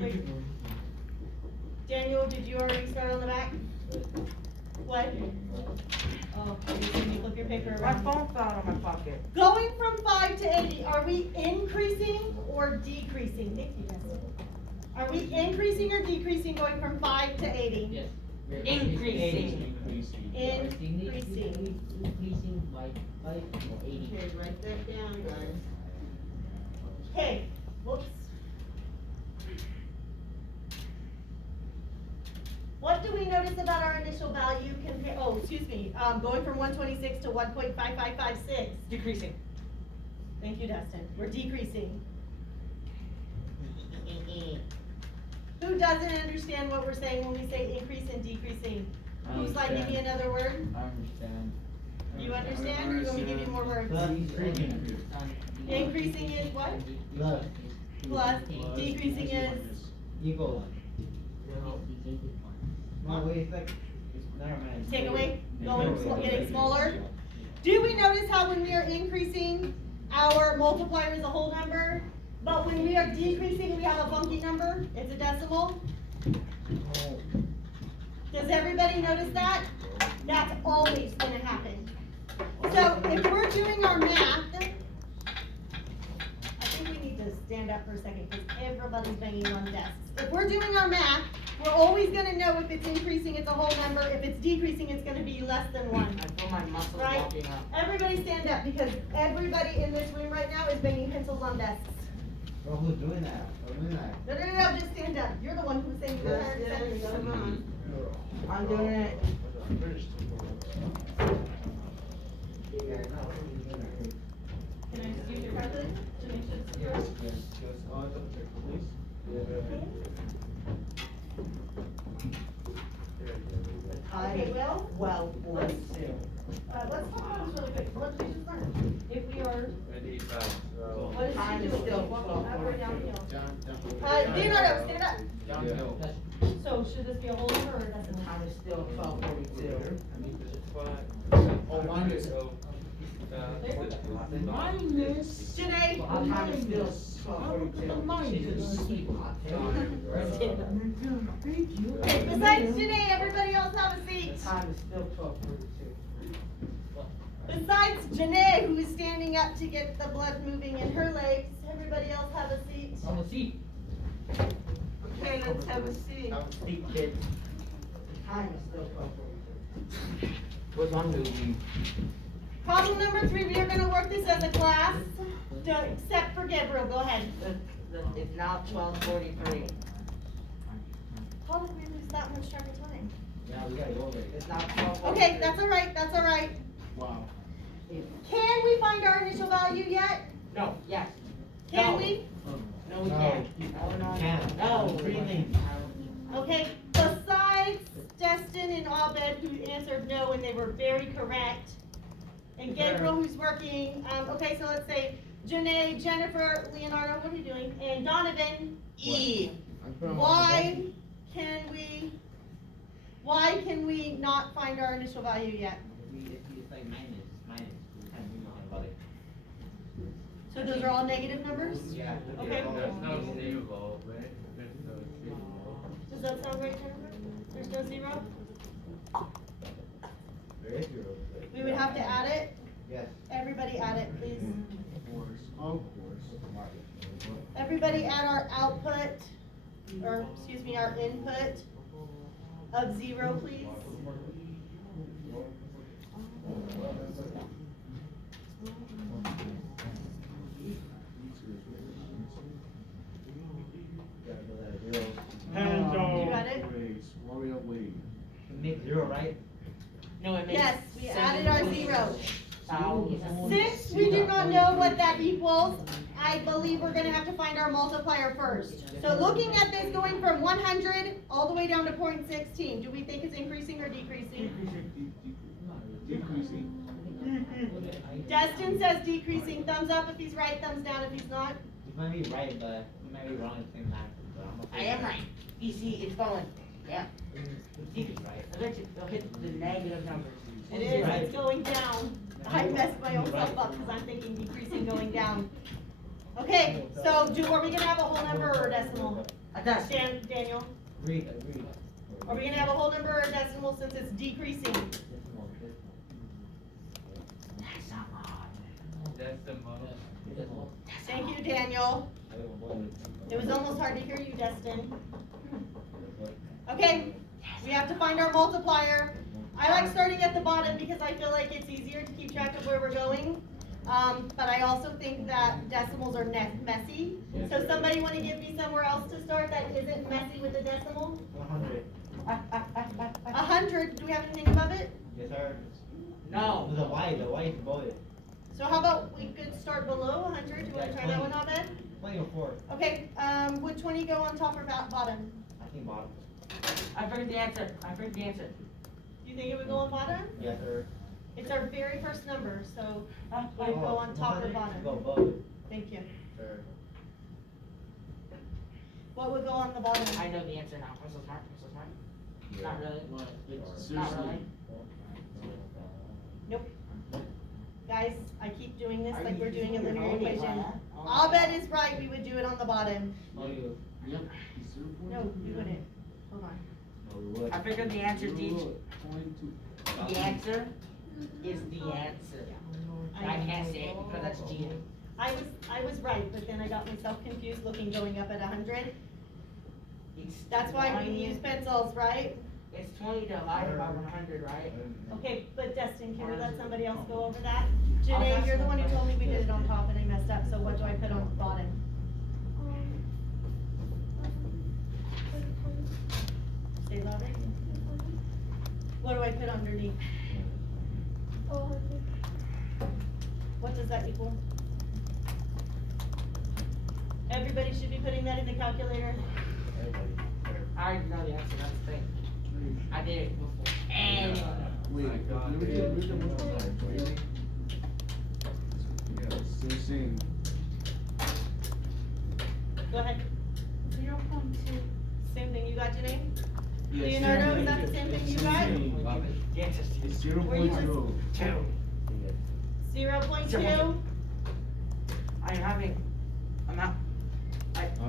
Wait. Daniel, did you already start on the back? What? Oh, can you flip your paper My around? phone fell out of my pocket. Going from 5 to 80, are we increasing or decreasing? Thank you, Justin. Are we increasing or decreasing going from 5 to 80? Yes. Increasing. Increasing. Increasing by 5 or 80. Okay, write that down, guys. Okay, whoops. What do we notice about our initial value going from 126 to 1.5556? Decreasing. Thank you, Dustin. We're decreasing. Who doesn't understand what we're saying when we say increase and decreasing? Who's like, give me another word? I understand. You understand, or you want me to give you more words? Increasing is what? Plus. Plus. Decreasing is? Equal. No, wait, it's like, never mind. Take away, getting smaller. Do we notice how when we are increasing, our multiplier is a whole number, but when we are decreasing, we have a funky number? It's a decimal. Does everybody notice that? That's always gonna happen. So if we're doing our math, I think we need to stand up for a second because everybody's banging on desks. If we're doing our math, we're always gonna know if it's increasing, it's a whole number. If it's decreasing, it's gonna be less than 1. I feel my muscles Right? walking up. Everybody stand up because everybody in this room right now is banging pencils on desks. Well, who's doing that? Who's doing that? No, just stand up. You're the one who was saying you were Come on. I'm doing it. Can I just use your calculator to make sure it's yours? Okay, well, 12:42. let's talk about this really quick. What did we just learn? If we are, what Time did is she do? still Up or downhill? 12:42. Leonardo, stand up. So should this be a whole number or a decimal? Time is still 12:42. Minus. Janae? Time is still 12:42. Thank you. Okay, besides Janae, everybody else have a seat. Time is still 12:42. Besides Janae, who is standing up to get the blood moving in her legs, everybody else have a seat. On the seat. Okay, let's have a seat. Seat, kid. Time is still 12:42. What's on the Problem number 3, we are gonna work this as a class, except for Gabriel, go ahead. It's now 12:43. How did we lose that much track of time? Yeah, we gotta go over it. It's now 12:43. Okay, that's all right. Wow. Can we find our initial value yet? No, yes. Can No. we? No, we No. can't. No. Can't. No. What do you mean? Okay, besides Destin and Abed, who answered no and they were very correct, and Gabriel, who's working, okay, so let's say Janae, Jennifer, Leonardo, what are you doing? And Donovan, E. Why can we not find our initial value yet? It's like minus. We can't do nothing about it. So those are all negative numbers? Yeah. Okay. There's no zero, right? There's no zero. Does that sound right, Jennifer? There's no 0? There is zero. We would have to add it? Yes. Everybody add it, please. Of course. Everybody add our output, or excuse me, our input of 0, please. You got it? Royal League. It makes zero, right? No, it makes. Yes, we added our 0. 7,000. Since we do not know what that equals, I believe we're gonna have to find our multiplier first. So looking at this going from 100 all the way down to 0.16, do we think it's increasing or decreasing? Decreasing. Destin says decreasing. Thumbs up if he's right, thumbs down if he's not. You might be right, but you might be wrong at the same time. So I'm I afraid. am right. You see, it's going. Yeah. He's right. It'll hit the negative numbers. It is, it's going down. I messed my own self up because I'm thinking decreasing going down. Okay, so are we gonna have a whole number or a decimal? Daniel, Agreed. are we gonna have a whole number or a decimal since it's decreasing? Decimal. Thank you, Daniel. It was almost hard to hear you, Destin. Okay, we have to find our multiplier. I like starting at the bottom because I feel like it's easier to keep track of where we're going. But I also think that decimals are messy. So somebody wanna give me somewhere else to start that isn't messy with a decimal? 100. 100, do we have anything above it? Yes, sir. No. The Y is above it. So how about we could start below 100, do you wanna try that one, Abed? 20 or 4. Okay, would 20 go on top or bottom? I think bottom. I forget the answer. Do you think it would go on bottom? Yes, sir. It's our very first number, so would it go on top or 100 bottom? Go above it. Thank you. Sir. What would go on the bottom? I know the answer now. I'm so smart. Not really. What? It's Not seriously. really. Nope. Guys, I keep doing this Are like you we're doing a using linear your phone? equation. Oh. Abed is right, we would do it on the bottom. Oh, you. Yep. It's 0.2. No, we wouldn't. Hold on. No, we would. I figured the answer, Deej. 0.2. The answer is the answer. I can't say it because that's cheating. I was right, but then I got myself confused looking going up at 100. That's why we use pencils, right? It's 20 divided by 100, right? Okay, but Destin, can we let somebody else go over that? Janae, you're the one who told me we did it on top and I messed up, so what do I put on the bottom? Say louder. What do I put underneath? What does that equal? Everybody should be putting that in the calculator. I already know the answer, that's the thing. I did it before. And Wait, I got let me it. get multiplier. Yeah, same. Go ahead. 0.2. Same thing you got, Janae? Yes, Leonardo, is that the same thing you got? the answer It's is 0.2. 2. 0.2? I'm having, I'm out.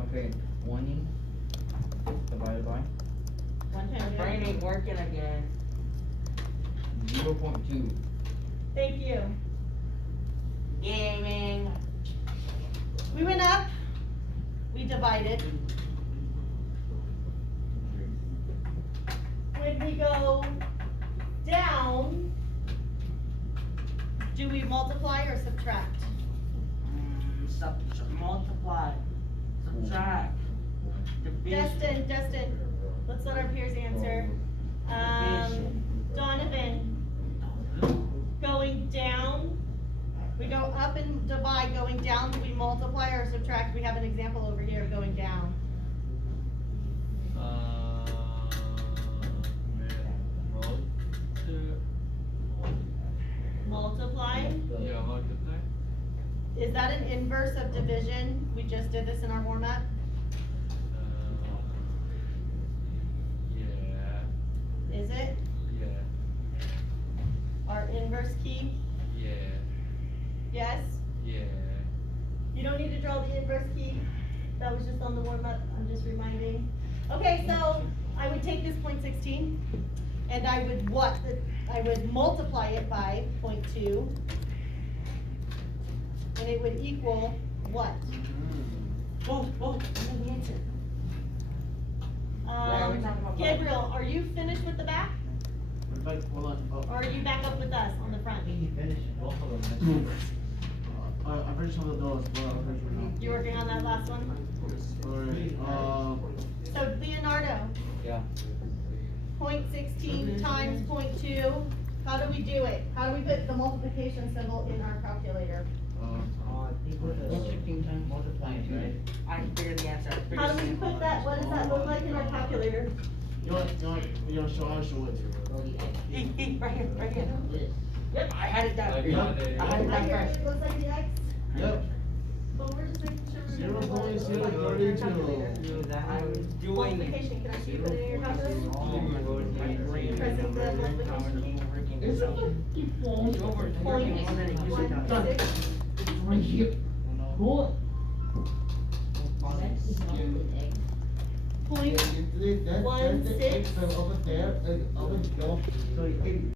Okay, 20 divided by My brain 100. ain't working again. 0.2. Thank you. Gaming. We went up, we divided. When we go down, do we multiply or subtract? Multiply. Subtract. Division. Destin, let's let our peers answer. Donovan, going down, we go up and divide, going down, do we multiply or subtract? We have an example over here of going down. Multiply, Yeah, multiply. is that an inverse of division? We just did this in our warm-up. Yeah, Is it? yeah, Our inverse key? yeah, Yes? yeah. You don't need to draw the inverse key. That was just on the warm-up, I'm just reminding. Okay, so I would take this 0.16 and I would I would multiply it by 0.2. And it would equal what? Oh, I know the answer. are we talking about? Gabriel, are you finished with the back? Hold on. Or are you back up with us on the I front? think he finished both of them. I finished some of those, but I'll finish right now. You working on that last one? Alright, So Leonardo, Yeah. 0.16 times 0.2, how do we do it? How do we put the multiplication symbol in our calculator? I think with the multiplying, right? I figured the answer. How do we put that, what does that look like in our calculator? you know, I'll show it to you. Right here. Yep, I had it down. I got it. I had it Right down here, first. it looks like the X, Yep. but we're just making sure we're doing what it looks like in our 0.032. calculator. I'm doing it. Multiplication, can I see you put it in your calculator? My brain. Pressing the multiplication key. It's over. It's working more than it usually does. 0.16. point Yeah, that's the 16. X over there, over here, sorry,